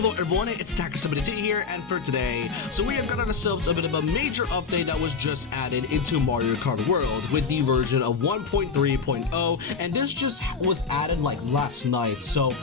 Hello everyone, it's Attacker72 here, and for today, we have got ourselves a bit of a major update that was just added into Mario Kart World with the version of 1.3.0, and this just was added like last night. So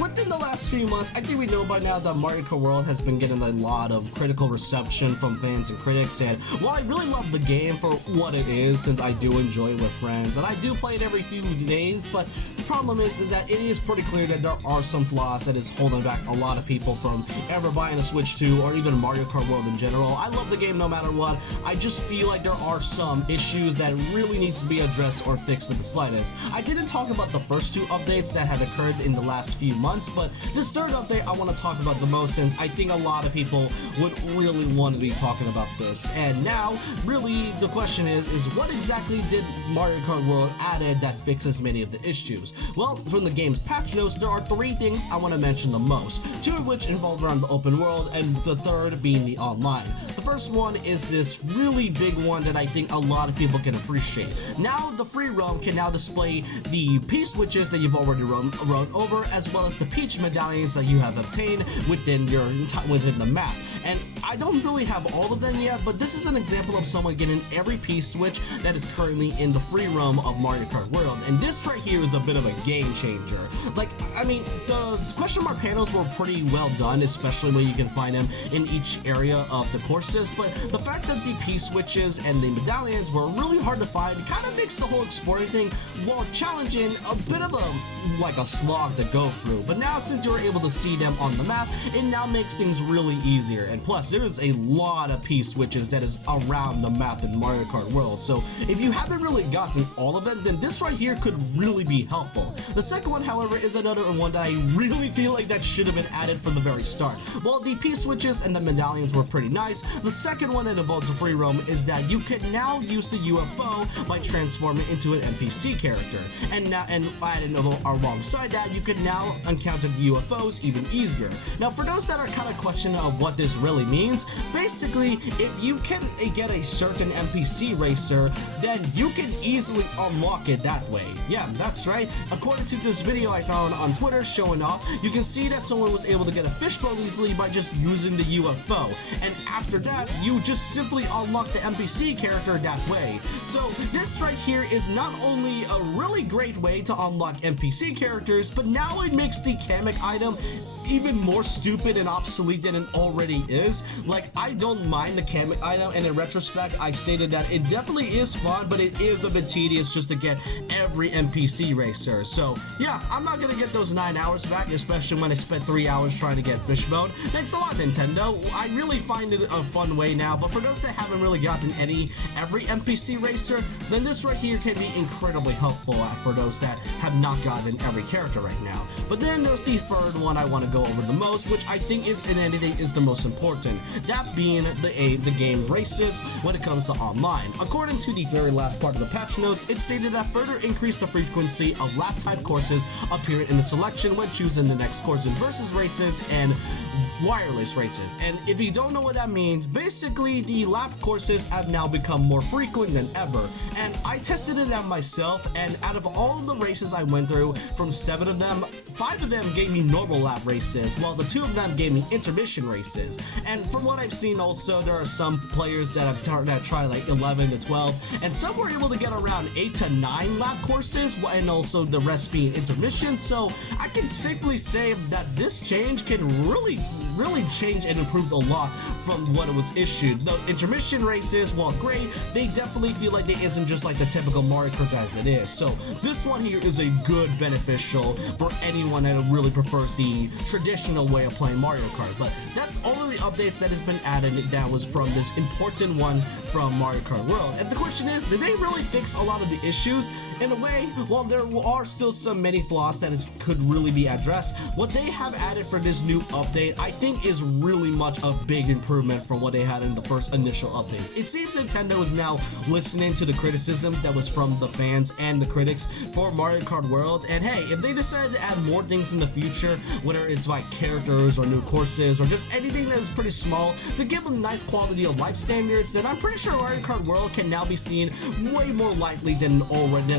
within the last few months, I think we know by now that Mario Kart World has been getting a lot of critical reception from fans and critics, and while I really love the game for what it is, since I do enjoy it with friends, and I do play it every few days, but the problem is that it is pretty clear that there are some flaws that is holding back a lot of people from ever buying a Switch 2 or even Mario Kart World in general. I love the game no matter what. I just feel like there are some issues that really needs to be addressed or fixed to the slightest. I didn't talk about the first two updates that had occurred in the last few months, but this third update I want to talk about the most, since I think a lot of people would really want to be talking about this. And now, really, the question is what exactly did Mario Kart World added that fixes many of the issues? Well, from the game's patch notes, there are three things I want to mention the most, two of which involve around the open world, and the third being the online. The first one is this really big one that I think a lot of people can appreciate. Now, the free roam can now display the P-switches that you've already rode over, as well as the Peach medallions that you have obtained within the map. And I don't really have all of them yet, but this is an example of someone getting every P-switch that is currently in the free roam of Mario Kart World. And this right here is a bit of a game changer. Like, I mean, the question mark panels were pretty well done, especially when you can find them in each area of the courses, but the fact that the P-switches and the medallions were really hard to find kind of makes the whole exploring thing, while challenging, a bit of a slog to go through. But now, since you're able to see them on the map, it now makes things really easier. And plus, there's a lot of P-switches that is around the map in Mario Kart World, so if you haven't really gotten all of them, then this right here could really be helpful. The second one, however, is another one that I really feel like that should have been added from the very start. While the P-switches and the medallions were pretty nice, the second one that involves a free roam is that you can now use the UFO by transforming into an NPC character, and adding alongside that, you can now encounter the UFOs even easier. Now, for those that are kind of questioning of what this really means, basically, if you can get a certain NPC racer, then you can easily unlock it that way. Yeah, that's right. According to this video I found on Twitter showing off, you can see that someone was able to get a fishboat easily by just using the UFO, and after that, you just simply unlock the NPC character that way. So this right here is not only a really great way to unlock NPC characters, but now it makes the Kamek item even more stupid and obsolete than it already is. Like, I don't mind the Kamek item, and in retrospect, I stated that it definitely is fun, but it is a bit tedious just to get every NPC racer. So yeah, I'm not gonna get those 9 hours back, especially when I spent 3 hours trying to get fish mode. Thanks a lot, Nintendo. I really find it a fun way now, but for those that haven't really gotten every NPC racer, then this right here can be incredibly helpful for those that have not gotten every character right now. But then there's the third one I want to go over the most, which I think is in anything is the most important, that being the game races when it comes to online. According to the very last part of the patch notes, it stated that further increased the frequency of lap type courses appearing in the selection when choosing the next course in versus races and wireless races. And if you don't know what that means, basically the lap courses have now become more frequent than ever, and I tested it out myself, and out of all the races I went through, from 7 of them, 5 of them gave me normal lap races, while the 2 of them gave me intermission races. And from what I've seen also, there are some players that have tried like 11 to 12, and some were able to get around 8 to 9 lap courses, and also the rest being intermissions. So I can safely say that this change can really change and improve a lot from what it was issued. The intermission races, while great, they definitely feel like they isn't just like the typical Mario Kart as it is. So this one here is a good beneficial for anyone that really prefers the traditional way of playing Mario Kart. But that's all of the updates that has been added that was from this important one from Mario Kart World. And the question is, did they really fix a lot of the issues? In a way, while there are still many flaws that could really be addressed, what they have added for this new update, I think is really much a big improvement from what they had in the first initial update. It seems Nintendo is now listening to the criticisms that was from the fans and the critics for Mario Kart World, and hey, if they decide to add more things in the future, whether it's like characters or new courses or just anything that is pretty small to give them nice quality of life standards, then I'm pretty sure Mario Kart World can now be seen way more lightly than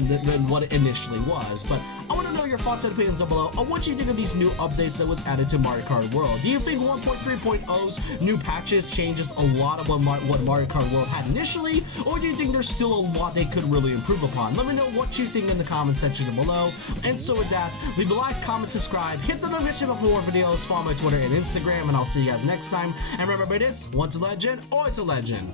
than what it initially was. But I want to know your thoughts and opinions down below on what you think of these new updates that was added to Mario Kart World. Do you think 1.3.0's new patches changes a lot of what Mario Kart World had initially, or do you think there's still a lot they could really improve upon? Let me know what you think in the comment section down below. And so with that, leave a like, comment, subscribe, hit the notification bell for more videos, follow my Twitter and Instagram, and I'll see you guys next time. And remember, it is once a legend, always a legend.